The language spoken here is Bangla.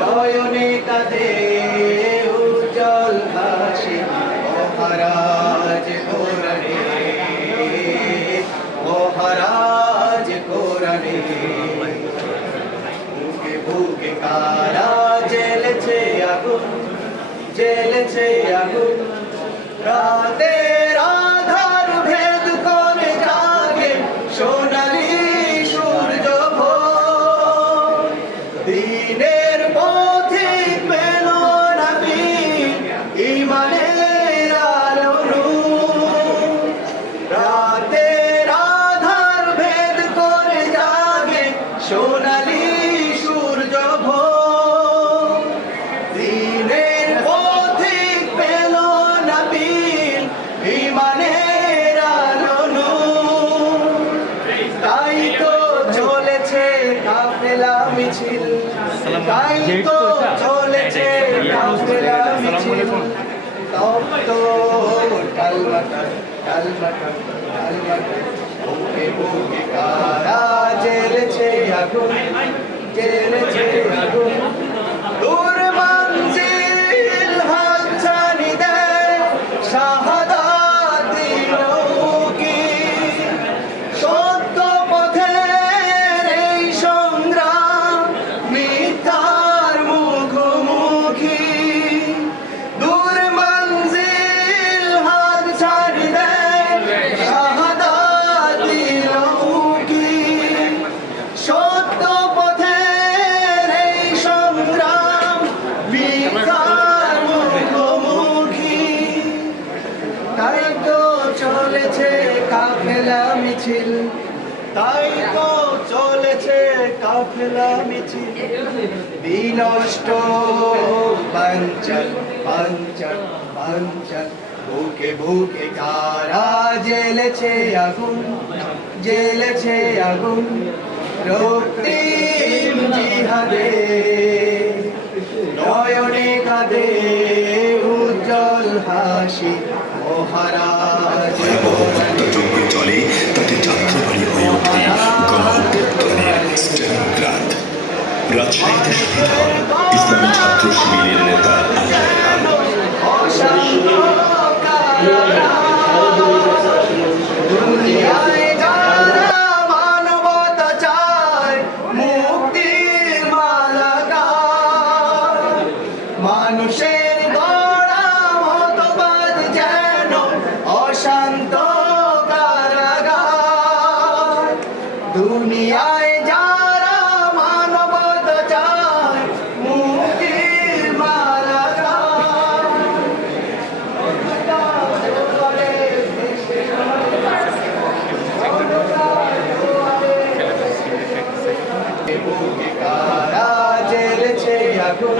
নয়নে কাঁদে উজ্জ্বল হাসি মহারাজ কোরআনে মহারাজ কোরআনে বুকে বুকে কারা জ্বেলেছে আগুন জ্বেলেছে আগুন। রাতের তপ্ত কালবাটা কালবাটা কালবাটা বুকে বুকে কারা জ্বেলেছে আগুন জ্বেলেছে আগুন চলেছে কাফেলা মিছিল। তাই তো চলেছে কাফেলা মিছিল। বিনষ্ট পঞ্চল পঞ্চল পঞ্চল বুকে বুকে কারা জ্বেলেছে আগুন? জ্বেলেছে আগুন। রক্তিম জিহাদে, নয়নে কাঁদে উজ্জ্বল হাসি। মহারাজ যজ্ঞ চলে তাতে যাত্রাবাড়ি হয়ে ওঠে গণঅভ্যুত্থানের স্ট্যালিনগ্রাদ রাজশাহীতে শহীদ হন ইসলামী ছাত্র শিবিরের নেতা আজহার দুনিয়ায় যারা মানবতা চায় মুক্তির মালাকার বুকে কারা জ্বেলেছে আগুন।